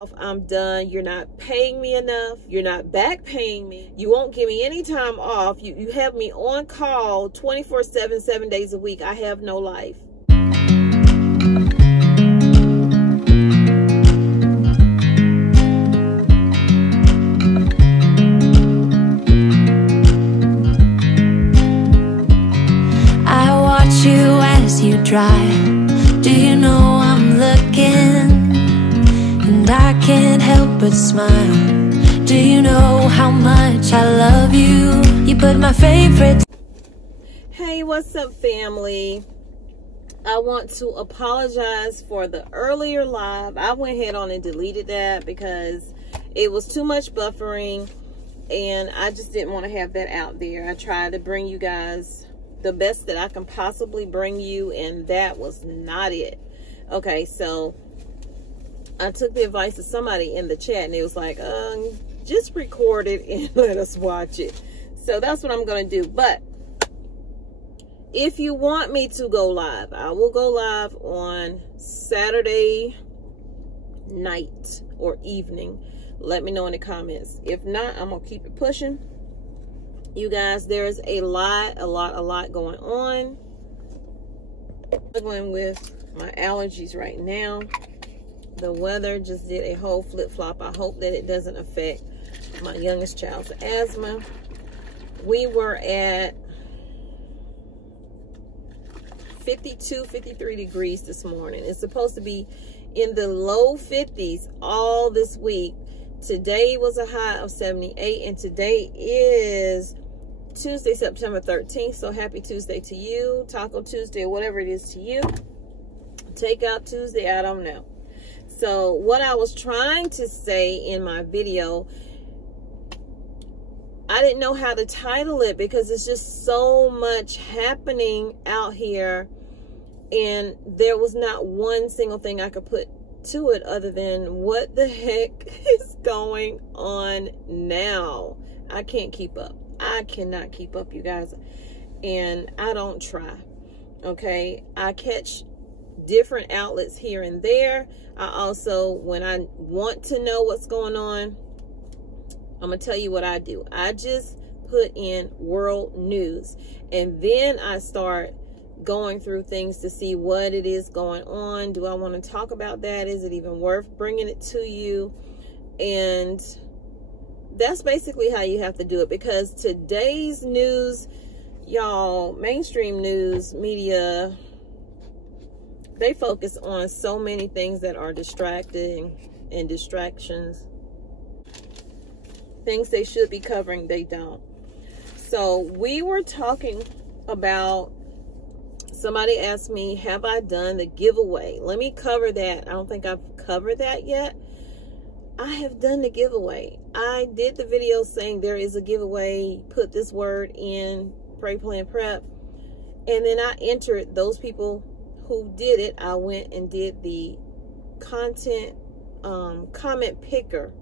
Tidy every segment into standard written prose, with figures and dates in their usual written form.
I'm done. You're not paying me enough. You're not back paying me. You won't give me any time off. You have me on call 24/7, 7 days a week. I have no life. I watch you as you drive. Do you know I'm looking? And I can't help but smile. Do you know how much I love you? You put my favorite. Hey, what's up, family? I want to apologize for the earlier live. I went ahead on and deleted that because it was too much buffering and I just didn't want to have that out there. I tried to bring you guys the best that I can possibly bring you, and that was not it. Okay, so I took the advice of somebody in the chat, and it was like, just record it and let us watch it. So that's what I'm going to do. But if you want me to go live, I will go live on Saturday night or evening. Let me know in the comments. If not, I'm going to keep it pushing. You guys, there's a lot going on. I'm struggling with my allergies right now. The weather just did a whole flip-flop. I hope that it doesn't affect my youngest child's asthma. We were at 52, 53 degrees this morning. It's supposed to be in the low 50s all this week. Today was a high of 78, and today is Tuesday, September 13th. So happy Tuesday to you. Taco Tuesday, or whatever it is to you. Takeout Tuesday, I don't know. So what I was trying to say in my video, I didn't know how to title it because it's just so much happening out here, and there was not one single thing I could put to it other than what the heck is going on now. I can't keep up. I cannot keep up, you guys, and I don't try. Okay, I catch different outlets here and there. I also, when I want to know what's going on, I'm gonna tell you what I do. I just put in world news, and then I start going through things to see what it is going on. Do I want to talk about that? Is it even worth bringing it to you? And that's basically how you have to do it, because today's news, y'all, mainstream news media, they focus on so many things that are distracting and distractions. Things they should be covering, they don't. So we were talking about, somebody asked me, have I done the giveaway? Let me cover that. I don't think I've covered that yet. I have done the giveaway. I did the video saying there is a giveaway. Put this word in, pray, plan, prep. And then I entered those people who did it. I went and did the content comment picker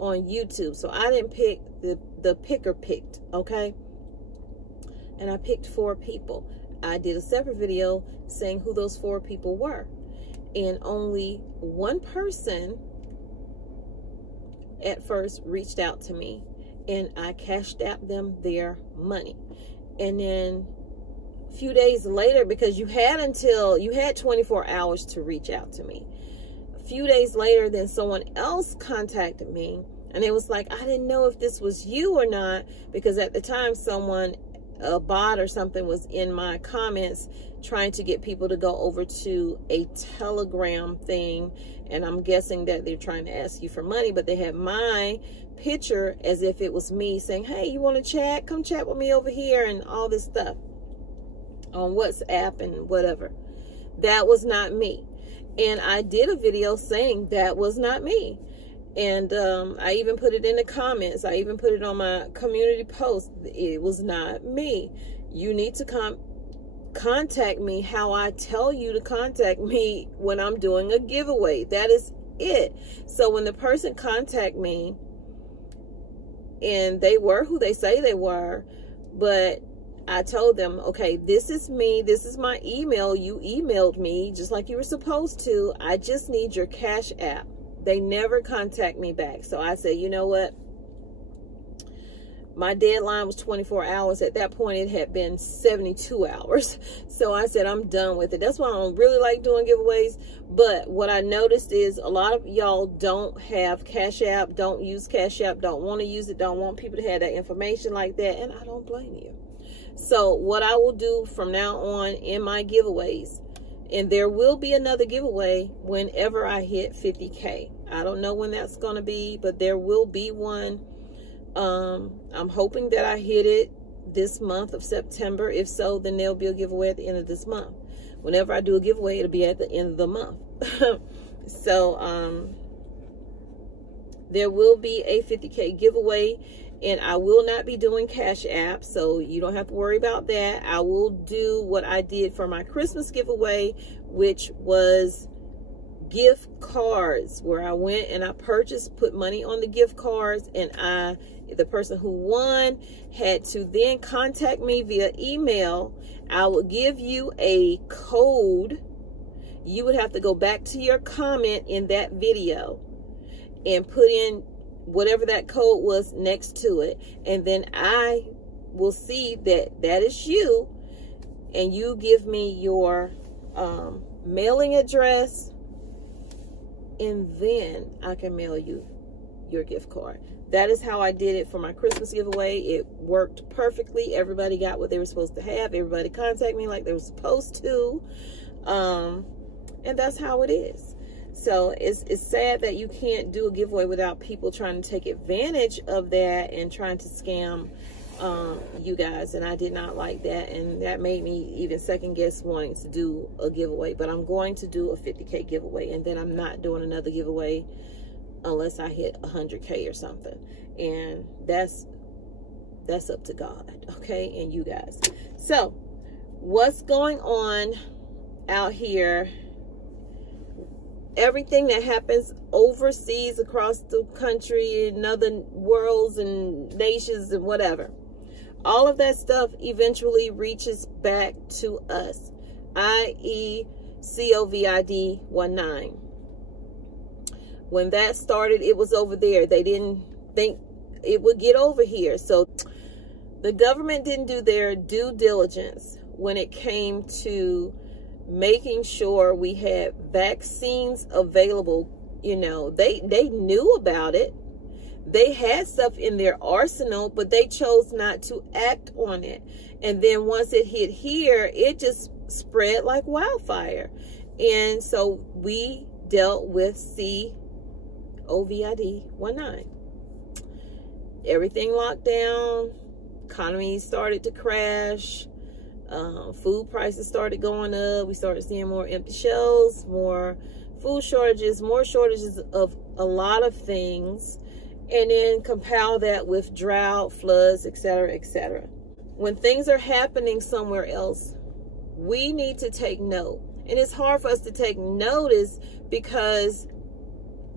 on YouTube. So I didn't pick, the picker picked, okay? And I picked 4 people. I did a separate video saying who those 4 people were. And only one person at first reached out to me, and I cashed out them their money. And then a few days later, because you had 24 hours to reach out to me. A few days later, then someone else contacted me, and it was like, I didn't know if this was you or not, because at the time someone, a bot or something, was in my comments trying to get people to go over to a Telegram thing, and I'm guessing that they're trying to ask you for money, but they had my picture as if it was me saying, hey, you want to chat? Come chat with me over here, and all this stuff on WhatsApp and whatever. That was not me. And I did a video saying that was not me. And I even put it in the comments. I even put it on my community post. It was not me. You need to contact me how I tell you to contact me when I'm doing a giveaway. That is it. So when the person contact me, and they were who they say they were, but I told them, okay, this is me. This is my email. You emailed me just like you were supposed to. I just need your Cash App. They never contact me back. So I said, you know what? My deadline was 24 hours. At that point, it had been 72 hours. So I said, I'm done with it. That's why I don't really like doing giveaways. But what I noticed is a lot of y'all don't have Cash App, don't use Cash App, don't want to use it, don't want people to have that information like that. And I don't blame you. So what I will do from now on in my giveaways, and there will be another giveaway whenever I hit 50K. I don't know when that's going to be, but there will be one. I'm hoping that I hit it this month of September. If so, then there'll be a giveaway at the end of this month. Whenever I do a giveaway, it'll be at the end of the month. So there will be a 50K giveaway, and I will not be doing Cash App, so you don't have to worry about that. I will do what I did for my Christmas giveaway, which was gift cards, where I went and I put money on the gift cards, and the person who won had to then contact me via email. I will give you a code. You would have to go back to your comment in that video and put in whatever that code was next to it, and then I will see that that is you, and you give me your mailing address, and then I can mail you your gift card. That is how I did it for my Christmas giveaway. It worked perfectly. Everybody got what they were supposed to have. Everybody contacted me like they were supposed to. And that's how it is. So it's sad that you can't do a giveaway without people trying to take advantage of that and trying to scam you guys. And I did not like that. And that made me even second guess wanting to do a giveaway. But I'm going to do a 50K giveaway. And then I'm not doing another giveaway unless I hit 100K or something. And that's up to God, okay, and you guys. So what's going on out here, everything that happens overseas, across the country, in other worlds and nations and whatever, all of that stuff eventually reaches back to us, i.e. COVID-19. When that started, it was over there. They didn't think it would get over here. So the government didn't do their due diligence when it came to making sure we had vaccines available. You know, they knew about it. They had stuff in their arsenal, but they chose not to act on it. And then once it hit here, it just spread like wildfire. And so we dealt with COVID-19. Everything locked down. Economy started to crash. Food prices started going up. We started seeing more empty shelves, more food shortages, more shortages of a lot of things. And then compile that with drought, floods, etc., etc. When things are happening somewhere else, we need to take note. And it's hard for us to take notice because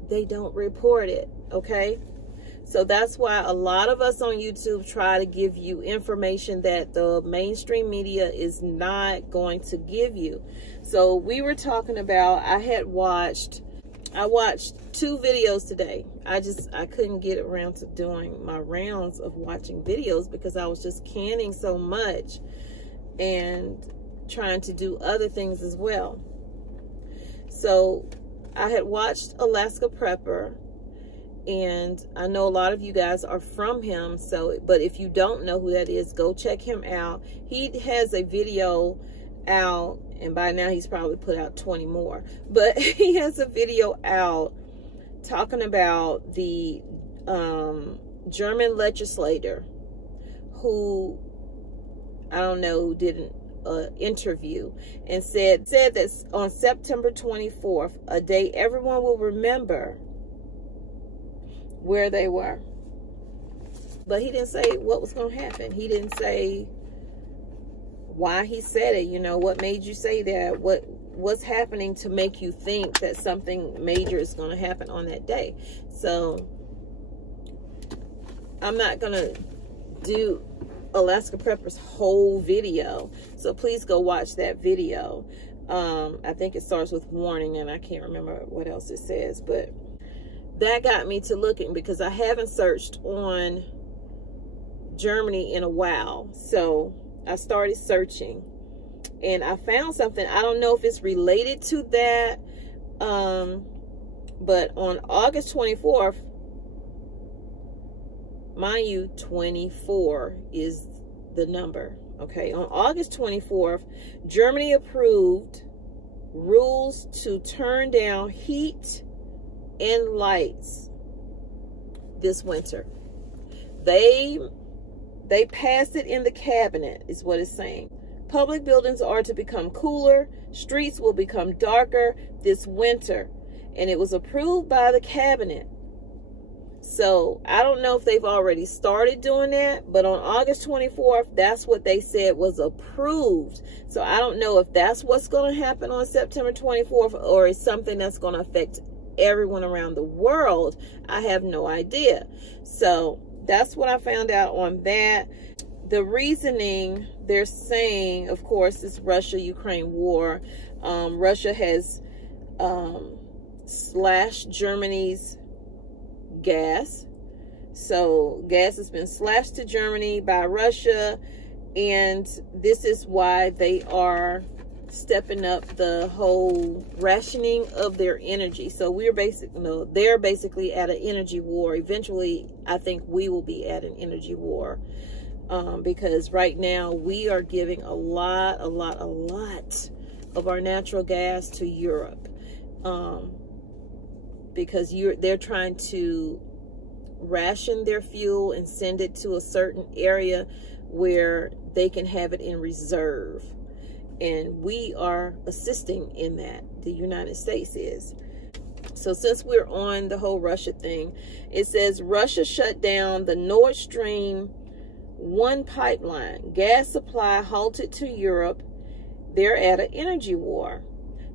they don't report it, okay? So that's why a lot of us on YouTube try to give you information that the mainstream media is not going to give you. So we were talking about, I watched 2 videos today. I couldn't get around to doing my rounds of watching videos because I was just canning so much and trying to do other things as well. So I had watched Alaska Prepper, and I know a lot of you guys are from him. So, but if you don't know who that is, go check him out. He has a video out, and by now he's probably put out 20 more, but he has a video out talking about the German legislator who, I don't know, did an interview and said that on September 24th, a day everyone will remember where they were. But he didn't say what was going to happen. He didn't say why he said it. You know, what made you say that? What's happening to make you think that something major is going to happen on that day? So I'm not going to do Alaska Prepper's whole video. So please go watch that video. I think it starts with warning, and I can't remember what else it says, but that got me to looking, because I haven't searched on Germany in a while. So I started searching, and I found something. I don't know if it's related to that, but on August 24th, mind you, 24 is the number. Okay, on August 24th, Germany approved rules to turn down heat and lights this winter. They passed it in the cabinet, is what it's saying. Public buildings are to become cooler. Streets will become darker this winter. And it was approved by the cabinet. So I don't know if they've already started doing that, but on August 24th, that's what they said was approved. So I don't know if that's what's going to happen on September 24th, or is something that's going to affect everyone around the world. I have no idea. So that's what I found out on that. The reasoning they're saying, of course, is Russia-Ukraine war. Russia has slashed Germany's gas. So gas has been slashed to Germany by Russia, and this is why they are stepping up the whole rationing of their energy. So they're basically at an energy war. Eventually, I think we will be at an energy war, because right now we are giving a lot of our natural gas to Europe, because they're trying to ration their fuel and send it to a certain area where they can have it in reserve. And we are assisting in that. The United States is. So since we're on the whole Russia thing, it says Russia shut down the Nord Stream 1 pipeline. Gas supply halted to Europe. They're at an energy war.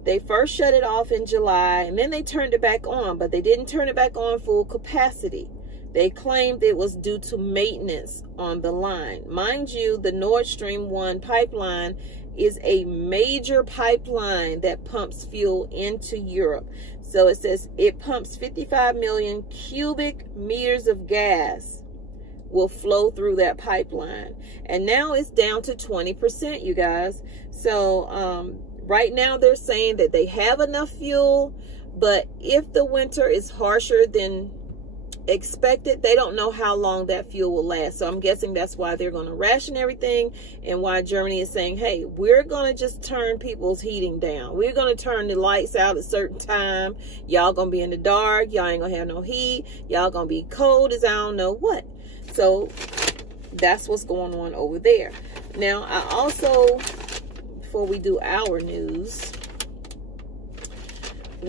They first shut it off in July, and then they turned it back on, but they didn't turn it back on full capacity. They claimed it was due to maintenance on the line. Mind you, the Nord Stream 1 pipeline is a major pipeline that pumps fuel into Europe. So it says it pumps 55 million cubic meters of gas will flow through that pipeline. And now it's down to 20%, you guys. So right now they're saying that they have enough fuel, but if the winter is harsher than expected, they don't know how long that fuel will last. So I'm guessing that's why they're going to ration everything, and why Germany is saying, hey, we're going to just turn people's heating down. We're going to turn the lights out at a certain time. Y'all going to be in the dark. Y'all ain't going to have no heat. Y'all going to be cold as I don't know what. So that's what's going on over there. Now, I also, before we do our news,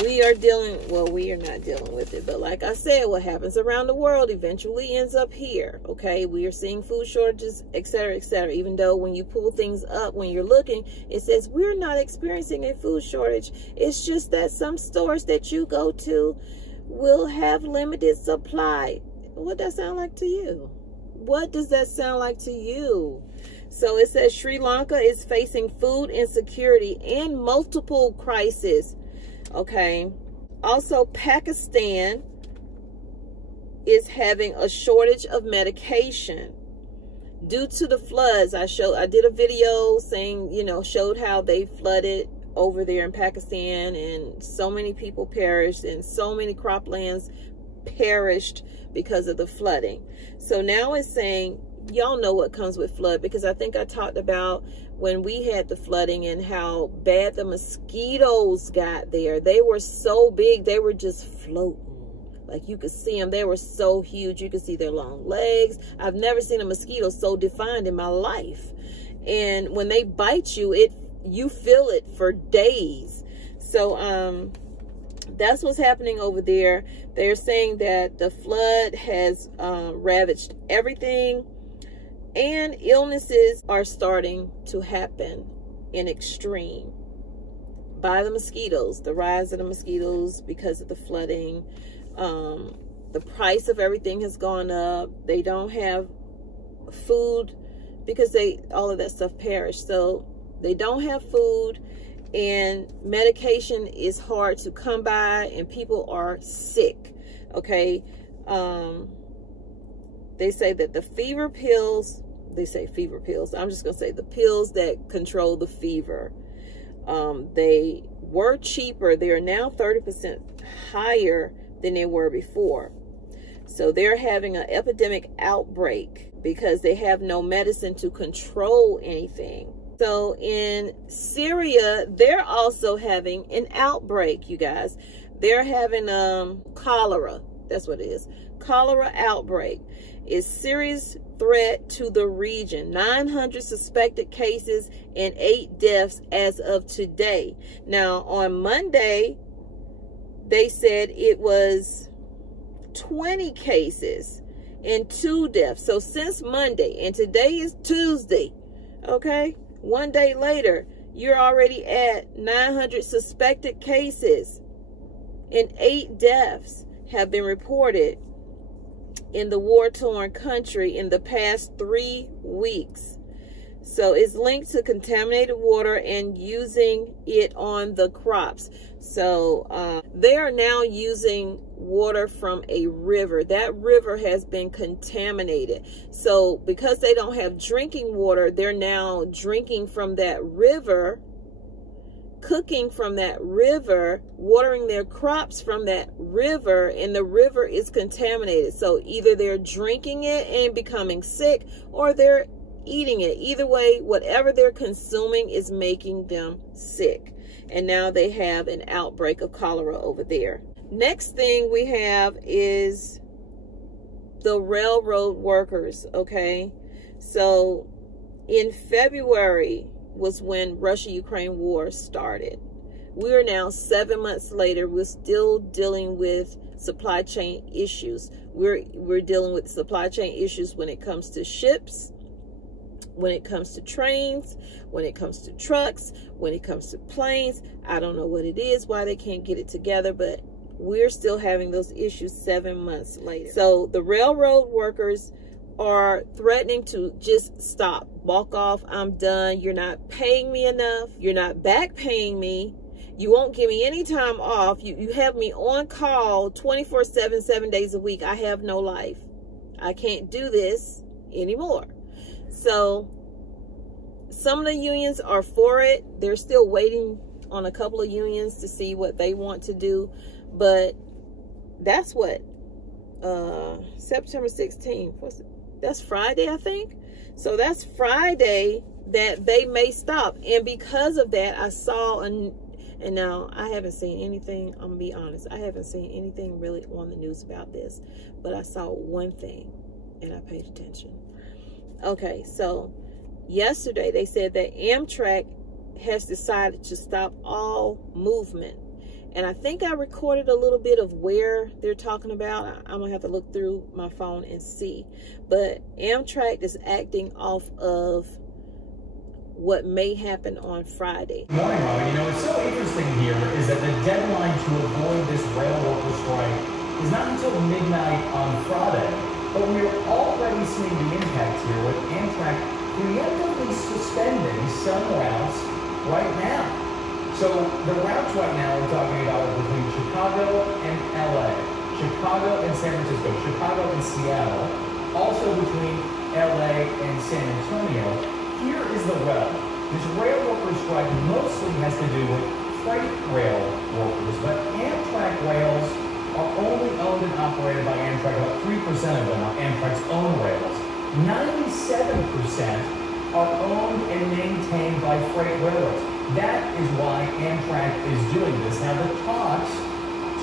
we are not dealing with it, but like I said, what happens around the world eventually ends up here. Okay, we are seeing food shortages, etc., etc. Even though when you pull things up, when you're looking, it says we're not experiencing a food shortage. It's just that some stores that you go to will have limited supply. What does that sound like to you? What does that sound like to you? So it says Sri Lanka is facing food insecurity and multiple crises. Okay. Also, Pakistan is having a shortage of medication due to the floods. I did a video saying, showed how they flooded over there in Pakistan, and so many people perished, and so many croplands perished because of the flooding. So now it's saying, y'all know what comes with flood, because I think I talked about when we had the flooding and how bad the mosquitoes got there. They were so big, they were just floating. Like, you could see them. They were so huge. You could see their long legs. I've never seen a mosquito so defined in my life. And when they bite you, you feel it for days. So that's what's happening over there. They're saying that the flood has ravaged everything, and illnesses are starting to happen in extreme by the mosquitoes, the rise of the mosquitoes because of the flooding. The price of everything has gone up. They don't have food because all of that stuff perished. So they don't have food, and medication is hard to come by, and people are sick. Okay. They say that the fever pills, they say fever pills, I'm just going to say the pills that control the fever, they were cheaper. They are now 30% higher than they were before. So they're having an epidemic outbreak because they have no medicine to control anything. So in Syria, they're also having an outbreak, you guys. They're having cholera. That's what it is. Cholera outbreak is serious threat to the region. 900 suspected cases and 8 deaths as of today. Now, on Monday, they said it was 20 cases and 2 deaths. So since Monday, and today is Tuesday, okay? One day later, you're already at 900 suspected cases and 8 deaths have been reported in the war-torn country in the past 3 weeks. So it's linked to contaminated water and using it on the crops. So they are now using water from a river. That river has been contaminated. So because they don't have drinking water, they're now drinking from that river, cooking from that river, watering their crops from that river, and the river is contaminated. So either they're drinking it and becoming sick, or they're eating it. Either way, whatever they're consuming is making them sick. And now they have an outbreak of cholera over there. Next thing we have is the railroad workers, okay? So in February was when Russia-Ukraine war started. We are now 7 months later. We're still dealing with supply chain issues. We're dealing with supply chain issues when it comes to ships, when it comes to trains, when it comes to trucks, when it comes to planes. I don't know what it is, why they can't get it together, but we're still having those issues 7 months later. So the railroad workers are threatening to just stop, walk off. I'm done. You're not paying me enough. You're not back paying me. You won't give me any time off. You have me on call 24/7, 7 days a week. I have no life. I can't do this anymore. So some of the unions are for it. They're still waiting on a couple of unions to see what they want to do. But that's what September 16th. That's Friday, I think. So that's Friday that they may stop. And because of that, I saw, and now I haven't seen anything, I'm going to be honest, I haven't seen anything really on the news about this. But I saw one thing, and I paid attention. Okay, so yesterday they said that Amtrak has decided to stop all movement. And I think I recorded a little bit of where they're talking about. I'm going to have to look through my phone and see. But Amtrak is acting off of what may happen on Friday. Good morning, Robin. You know, what's so interesting here is that the deadline to avoid this rail worker strike is not until midnight on Friday. But we're already seeing the impact here with Amtrak preemptively suspending some routes right now. So the routes right now we're talking about are between Chicago and LA, Chicago and San Francisco, Chicago and Seattle, also between LA and San Antonio. Here is the rub. This rail worker strike mostly has to do with freight rail workers, but Amtrak rails are only owned and operated by Amtrak. About 3% of them are Amtrak's own rails. 97% are owned and maintained by freight railroads. That is why Amtrak is doing this. Now, the talks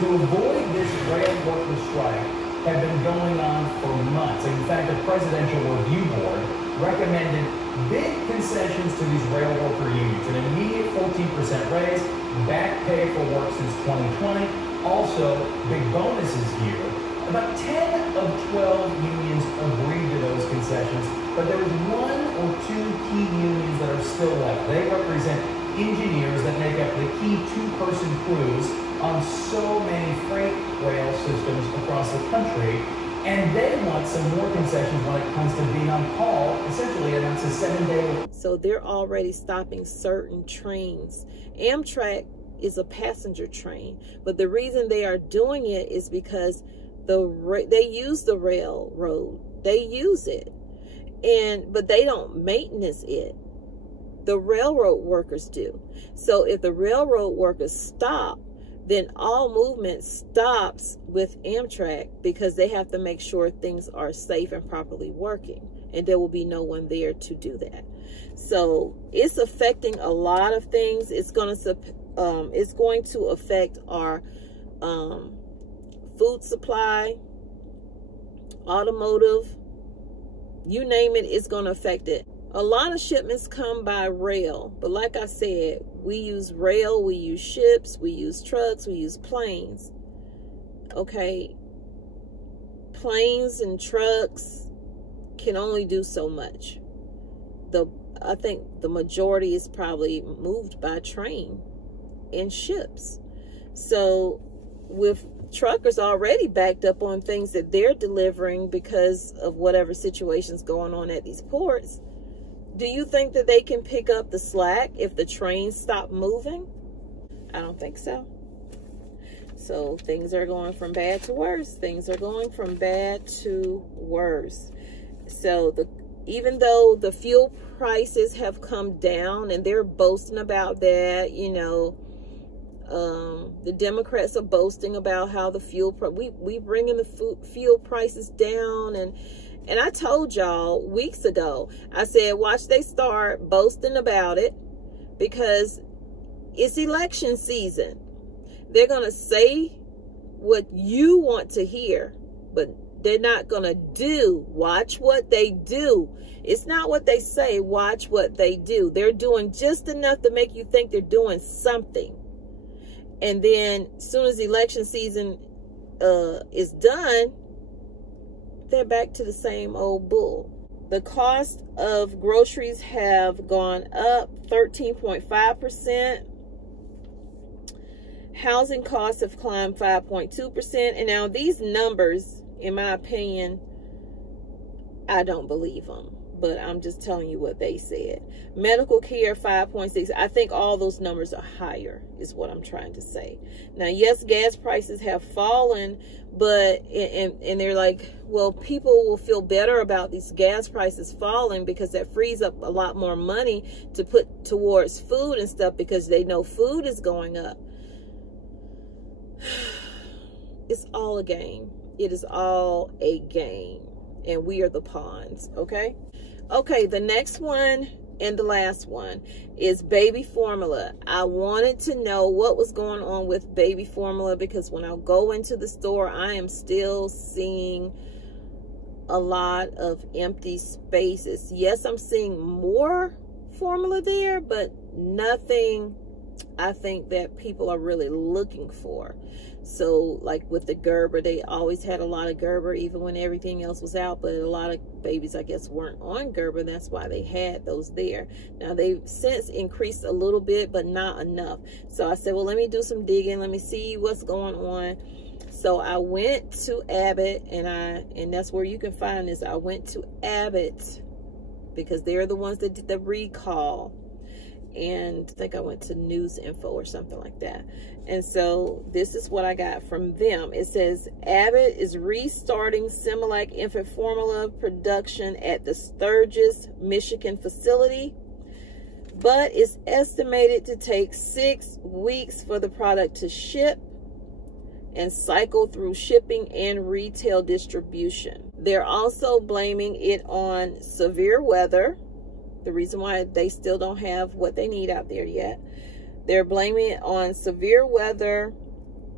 to avoid this rail worker strike have been going on for months. In fact, the Presidential Review Board recommended big concessions to these rail worker unions. An immediate 14% raise, back pay for work since 2020, also big bonuses here. About 10 of 12 unions agreed to those concessions, but there is 1 or 2 key unions that are still left. They represent engineers that make up the key 2-person crews on so many freight rail systems across the country, and they want some more concessions when it comes to being on call. Essentially, and that's a 7-day. So they're already stopping certain trains. Amtrak is a passenger train, but the reason they are doing it is because they use the railroad. They use it, but they don't maintenance it. The railroad workers do. So if the railroad workers stop, then all movement stops with Amtrak, because they have to make sure things are safe and properly working, and there will be no one there to do that. So it's affecting a lot of things. It's going to affect our food supply, automotive, you name it, it's going to affect it. A lot of shipments come by rail, but like I said, we use rail, we use ships, we use trucks, we use planes. Okay, planes and trucks can only do so much. I think the majority is probably moved by train and ships. So with truckers already backed up on things that they're delivering because of whatever situation's going on at these ports, do you think that they can pick up the slack if the trains stop moving? I don't think so. So things are going from bad to worse. Things are going from bad to worse. So even though the fuel prices have come down, and they're boasting about that, you know, the Democrats are boasting about how the we bringing the fuel prices down, and I told y'all weeks ago, I said, watch they start boasting about it, because it's election season. They're gonna say what you want to hear, but they're not gonna do. Watch what they do. It's not what they say, watch what they do. They're doing just enough to make you think they're doing something. And then as soon as election season is done, they're back to the same old bull. The cost of groceries have gone up 13.5%. Housing costs have climbed 5.2%. And now these numbers, in my opinion, I don't believe them, but I'm just telling you what they said. Medical care, 5.6. I think all those numbers are higher, is what I'm trying to say. Now, yes, gas prices have fallen, but, and they're like, well, people will feel better about these gas prices falling because that frees up a lot more money to put towards food and stuff, because they know food is going up. It's all a game. It is all a game, and we are the pawns. Okay, the next one and the last one is baby formula. I wanted to know what was going on with baby formula, because when I go into the store, I am still seeing a lot of empty spaces. Yes, I'm seeing more formula there, but nothing I think that people are really looking for. So like with the Gerber, they always had a lot of Gerber even when everything else was out, but a lot of babies, I guess, weren't on Gerber. That's why they had those there. Now they've since increased a little bit, but not enough. So I said, well, let me do some digging, let me see what's going on. So I went to Abbott, and that's where you can find this. I went to Abbott because they're the ones that did the recall. And I think I went to News Info or something like that. And so this is what I got from them. It says, Abbott is restarting Similac infant formula production at the Sturgis, Michigan facility, but it's estimated to take 6 weeks for the product to ship and cycle through shipping and retail distribution. They're also blaming it on severe weather. The reason why they still don't have what they need out there yet. They're blaming it on severe weather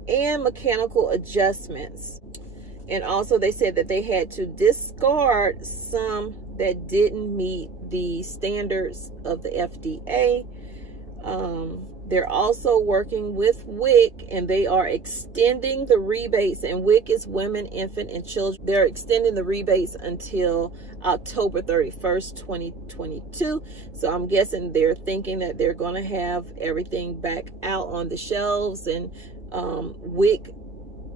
and mechanical adjustments. And also they said that they had to discard some that didn't meet the standards of the FDA. They're also working with WIC, and they are extending the rebates. And WIC is Women, Infant, and Children. They're extending the rebates until October 31st, 2022. So I'm guessing they're thinking that they're going to have everything back out on the shelves, and WIC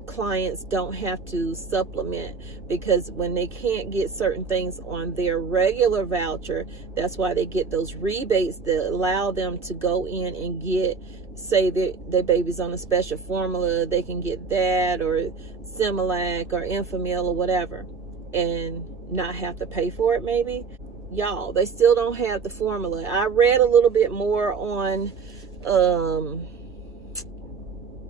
clients don't have to supplement, because when they can't get certain things on their regular voucher, that's why they get those rebates that allow them to go in and get say that their baby's on a special formula, they can get that or Similac or Enfamil or whatever and not have to pay for it maybe. Y'all, they still don't have the formula. I read a little bit more on,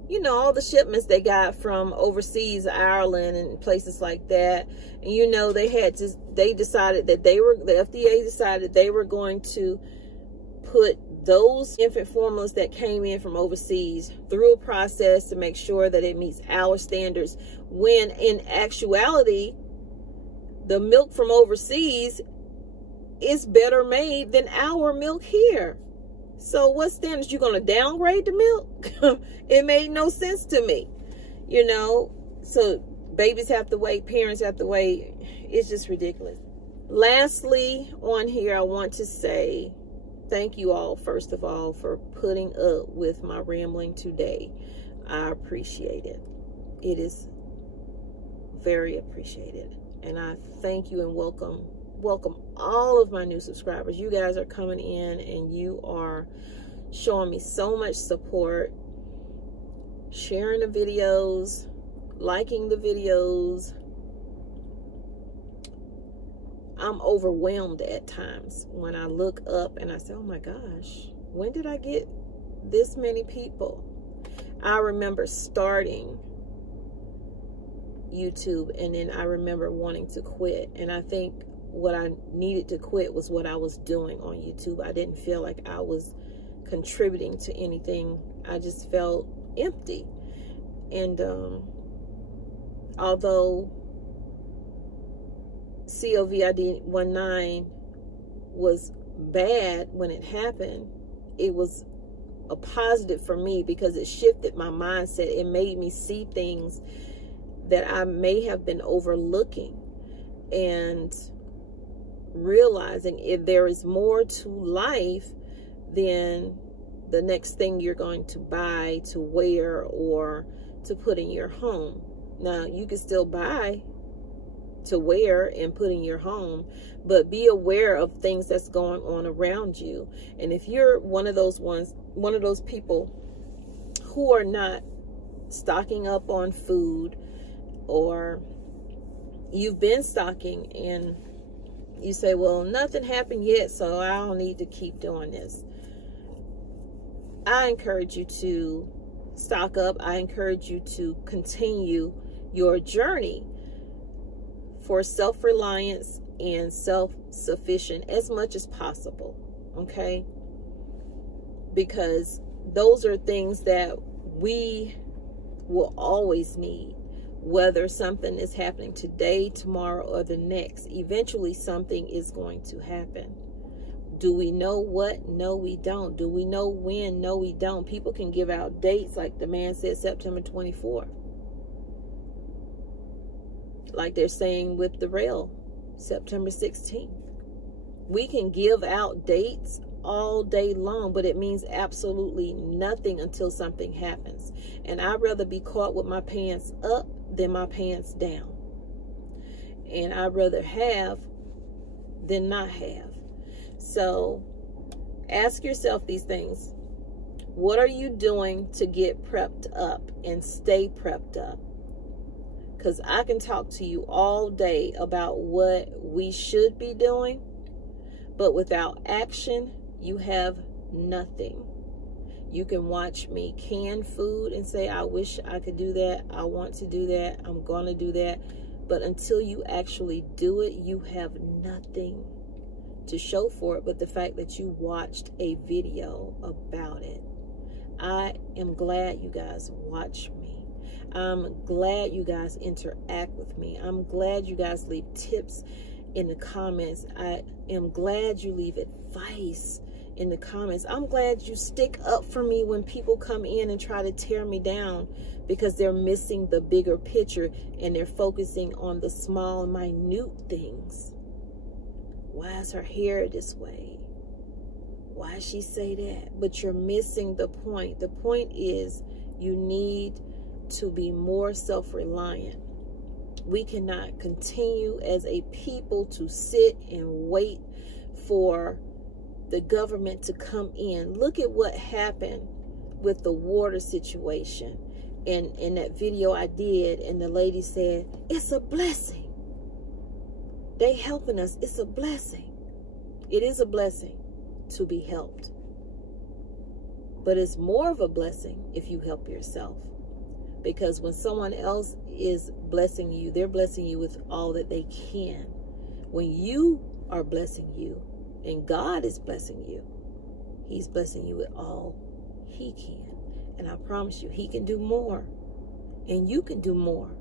you know, all the shipments they got from overseas, Ireland and places like that. And you know, the FDA decided they were going to put those infant formulas that came in from overseas through a process to make sure that it meets our standards, when in actuality the milk from overseas is better made than our milk here. So what standards? You going to downgrade the milk? It made no sense to me, you know. So babies have to wait, parents have to wait. It's just ridiculous. Lastly on here, I want to say thank you all, first of all, for putting up with my rambling today. I appreciate it. It is very appreciated. And I thank you and welcome all of my new subscribers. You guys are coming in and you are showing me so much support, sharing the videos, liking the videos. I'm overwhelmed at times when I look up and I say, oh my gosh, when did I get this many people? I remember starting YouTube and then I remember wanting to quit, and I think what I needed to quit was what I was doing on YouTube. I didn't feel like I was contributing to anything. I just felt empty. And although COVID-19 was bad when it happened, it was a positive for me because it shifted my mindset. It made me see things that I may have been overlooking and realizing if there is more to life than the next thing you're going to buy, to wear, or to put in your home. Now, you can still buy to wear and put in your home, but be aware of things that's going on around you. And if you're one of those people who are not stocking up on food, or you've been stocking and you say, well, nothing happened yet, so I don't need to keep doing this. I encourage you to stock up. I encourage you to continue your journey for self-reliance and self-sufficient as much as possible, okay? Because those are things that we will always need. Whether something is happening today, tomorrow, or the next, eventually something is going to happen. Do we know what? No, we don't. Do we know when? No, we don't. People can give out dates like the man said September 24. Like they're saying with the rail, September 16th. We can give out dates all day long, but it means absolutely nothing until something happens. And I'd rather be caught with my pants up than my pants down. And I'd rather have than not have. So ask yourself these things. What are you doing to get prepped up and stay prepped up? Because I can talk to you all day about what we should be doing, but without action, you have nothing. You can watch me can food and say, I wish I could do that. I want to do that. I'm going to do that. But until you actually do it, you have nothing to show for it but the fact that you watched a video about it. I am glad you guys watch me. I'm glad you guys interact with me. I'm glad you guys leave tips in the comments. I am glad you leave advice in the comments. I'm glad you stick up for me when people come in and try to tear me down because they're missing the bigger picture and they're focusing on the small, minute things. Why is her hair this way? Why does she say that? But you're missing the point. The point is you need to be more self-reliant. We cannot continue as a people to sit and wait for the government to come in. Look at what happened with the water situation. And in that video I did, and the lady said, it's a blessing. They helping us. It's a blessing. It is a blessing to be helped. But it's more of a blessing if you help yourself. Because when someone else is blessing you, they're blessing you with all that they can. When you are blessing you and God is blessing you, He's blessing you with all He can. And I promise you, He can do more. And you can do more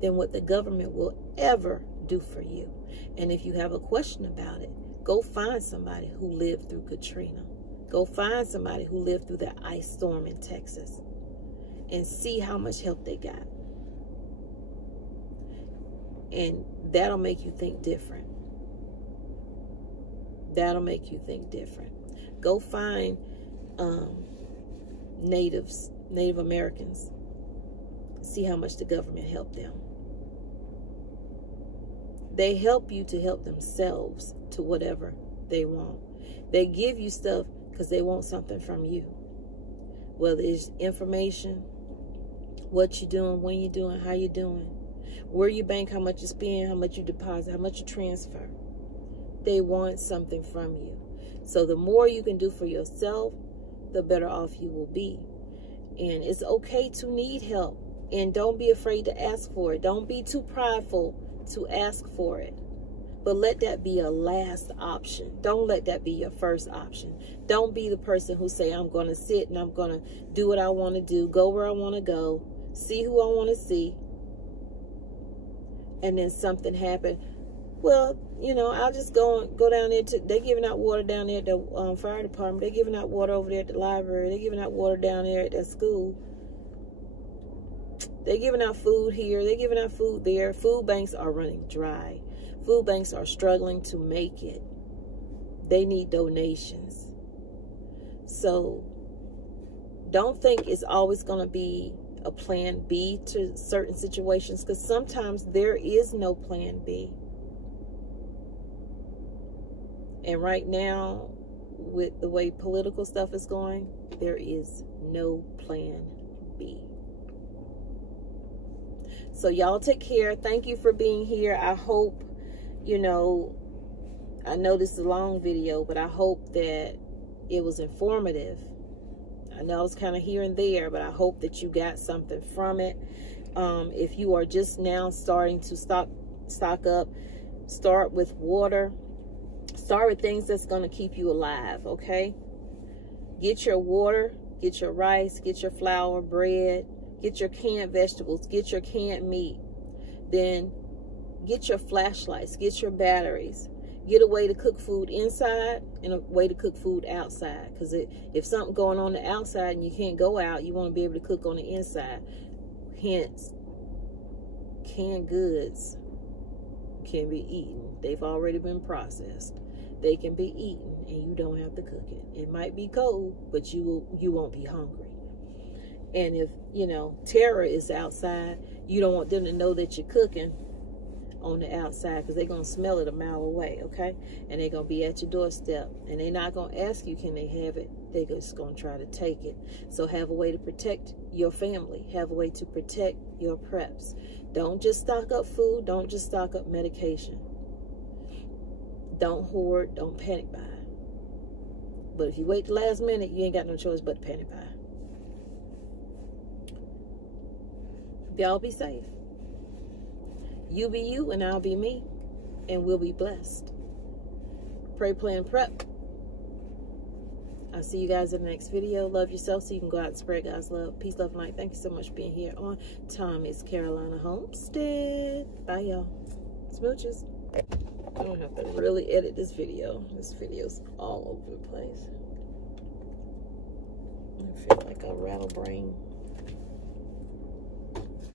than what the government will ever do for you. And if you have a question about it, go find somebody who lived through Katrina. Go find somebody who lived through that ice storm in Texas and see how much help they got. And that'll make you think different. That'll make you think different. Go find Native Americans. See how much the government helped them. They help you to help themselves to whatever they want. They give you stuff because they want something from you. Whether it's information, what you're doing, when you're doing, how you're doing, where you bank, how much you spend, how much you deposit, how much you transfer. They want something from you. So the more you can do for yourself, the better off you will be. And it's okay to need help. And don't be afraid to ask for it. Don't be too prideful to ask for it. But let that be a last option. Don't let that be your first option. Don't be the person who say, I'm going to sit and I'm going to do what I want to do, go where I want to go, see who I want to see. And then something happened. Well, you know, I'll just go down there to, they're giving out water down there at the fire department. They're giving out water over there at the library. They're giving out water down there at that school. They're giving out food here. They're giving out food there. Food banks are running dry. Food banks are struggling to make it. They need donations. So don't think it's always going to be a plan B to certain situations, because sometimes there is no plan B. And right now, with the way political stuff is going, there is no plan B. So y'all take care. Thank you for being here. I hope, you know, I know this is a long video, but I hope that it was informative. I know it's kind of here and there, but I hope that you got something from it. If you are just now starting to stock up, start with water. Start with things that's going to keep you alive, okay? Get your water, get your rice, get your flour, bread, get your canned vegetables, get your canned meat. Then get your flashlights, get your batteries. Get a way to cook food inside and a way to cook food outside. Because if something going on the outside and you can't go out, you want to be able to cook on the inside. Hence, canned goods can be eaten. They've already been processed. They can be eaten and you don't have to cook it. It might be cold, but you won't be hungry. And if, you know, terror is outside, you don't want them to know that you're cooking on the outside, because they're going to smell it a mile away, okay? And they're going to be at your doorstep. And they're not going to ask you, can they have it? They're just going to try to take it. So have a way to protect your family. Have a way to protect your preps. Don't just stock up food. Don't just stock up medication. Don't hoard. Don't panic buy. But if you wait the last minute, you ain't got no choice but to panic buy. Y'all be safe. You be you and I'll be me, and we'll be blessed. Pray, plan, prep. I'll see you guys in the next video. Love yourself so you can go out and spread God's love. Peace, love, and light. Thank you so much for being here on Tommy's Carolina Homestead. Bye, y'all. Smooches. I don't have to really edit this video. This video's all over the place. I feel like a rattle brain.